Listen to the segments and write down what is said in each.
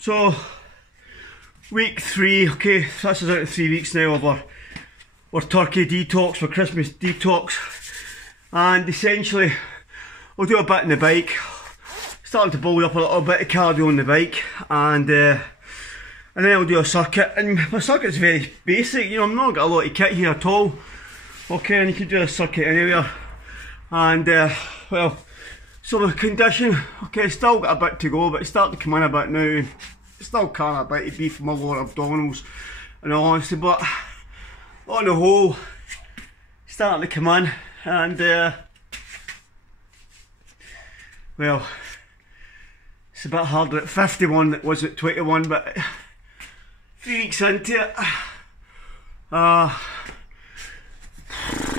So, week 3, okay, this is out of 3 weeks now of our turkey detox, our Christmas detox. And essentially, we'll do a bit on the bike, starting to build up a little bit of cardio on the bike, and then I'll do a circuit. And my circuit's very basic, you know, I'm not got a lot of kit here at all. Okay, and you can do a circuit anywhere. And, well, so the condition, okay, still got a bit to go, but it's starting to come in a bit now. Still carrying a bit of beef from my lower abdominals, in all honesty, but on the whole, starting to come in, and well, it's a bit harder at 51 than it was at 21, but 3 weeks into it,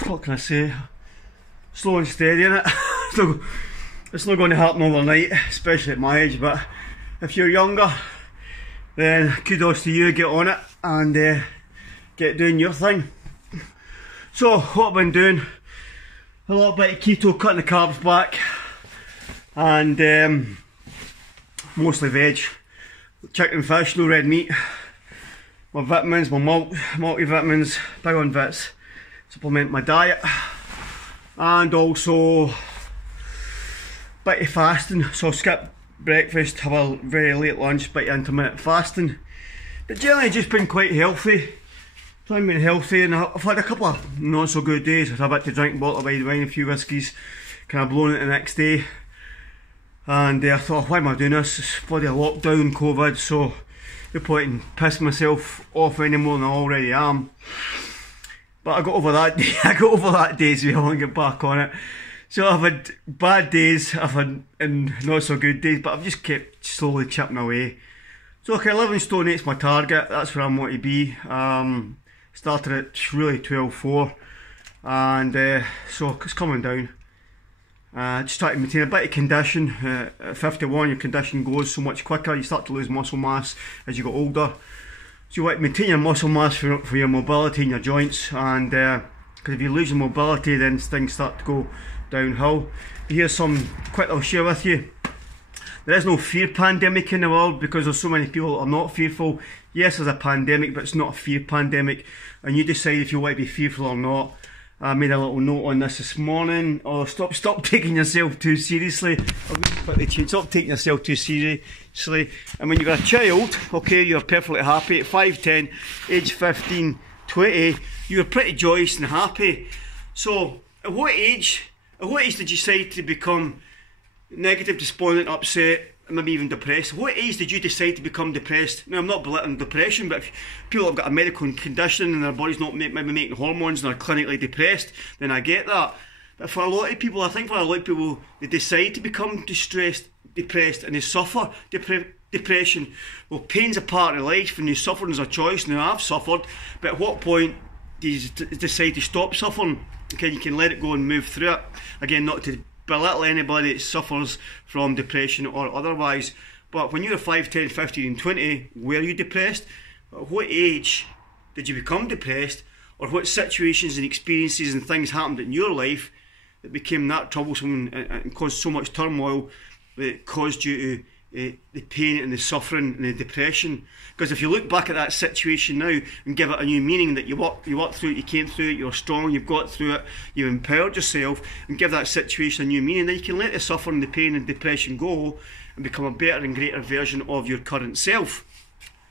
what can I say, slow and steady in it. It's not going to happen overnight, especially at my age, but if you're younger, then kudos to you, get on it and get doing your thing. So what I've been doing, a little bit of keto, cutting the carbs back, and mostly veg, chicken, fish, no red meat. My vitamins, my multivitamins, big on vits, supplement my diet, and also a bit of fasting, so skip breakfast, have a very late lunch, bit of intermittent fasting, but generally just been quite healthy, trying to be healthy, and I've had a couple of not so good days. I've had a bit to drink, a bottle of white wine, a few whiskies, kind of blown it the next day, and I thought, why am I doing this? It's bloody lockdown, COVID, so no point in pissing myself off any more than I already am. But I got over that day, as well, and get back on it. So I've had bad days, I've had and not so good days, but I've just kept slowly chipping away. So okay, 11 stone 8's my target, that's where I want to be. Started at really 12.4, and so it's coming down. Just try to maintain a bit of condition. At 51 your condition goes so much quicker, you start to lose muscle mass as you get older. So you want to maintain your muscle mass for your mobility in your joints, and because if you lose your mobility then things start to go downhill. Here's some quick I'll share with you. There is no fear pandemic in the world because there's so many people that are not fearful. Yes, there's a pandemic, but it's not a fear pandemic, and you decide if you want to be fearful or not. I made a little note on this morning. Oh, stop taking yourself too seriously. I'll just quickly change. Stop taking yourself too seriously. And when you're a child, okay, you're perfectly happy. At 5, 10, age 15, 20, you were pretty joyous and happy. So, at what age did you decide to become negative, despondent, upset, and maybe even depressed? What age did you decide to become depressed? Now, I'm not belittling depression, but if people have got a medical condition and their body's not maybe making hormones and are clinically depressed, then I get that. But for a lot of people, I think for a lot of people, they decide to become distressed, depressed, and they suffer depression. Well, pain's a part of life, and you suffering is a choice. Now, I've suffered, but at what point do you decide to stop suffering? Okay, you can let it go and move through it. Again, not to belittle anybody that suffers from depression or otherwise, but when you were 5, 10, 15 and 20, were you depressed? At what age did you become depressed, or what situations and experiences and things happened in your life that became that troublesome and caused so much turmoil that it caused you to the pain and the suffering and the depression? Because if you look back at that situation now and give it a new meaning, that you walked through it, you came through it, you're strong, you've got through it, you've empowered yourself, and give that situation a new meaning, then you can let the suffering, the pain and depression go and become a better and greater version of your current self.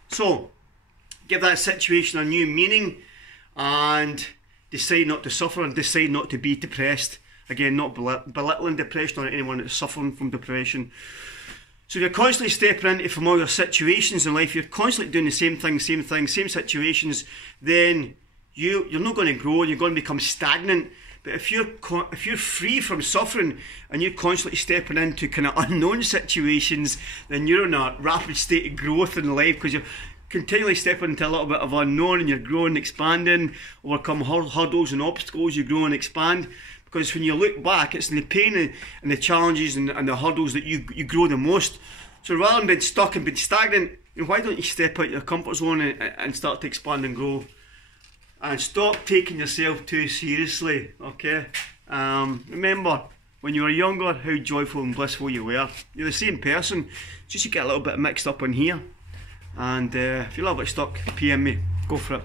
So give that situation a new meaning and decide not to suffer and decide not to be depressed. Again, not belittling depression or anyone that's suffering from depression. So you're constantly stepping into familiar situations in life, you're constantly doing the same thing, same situations, then you're not going to grow and you're going to become stagnant. But if you're free from suffering and you're constantly stepping into kind of unknown situations, then you're in a rapid state of growth in life, because you're continually stepping into a little bit of unknown and you're growing, expanding, overcome hurdles and obstacles, you grow and expand. Because when you look back, it's in the pain and the challenges and the hurdles that you grow the most. So rather than being stuck and being stagnant, why don't you step out your comfort zone and start to expand and grow? And stop taking yourself too seriously, okay? Remember, when you were younger, how joyful and blissful you were. You're the same person, just you get a little bit mixed up in here. And if you love it stuck, PM me, go for it.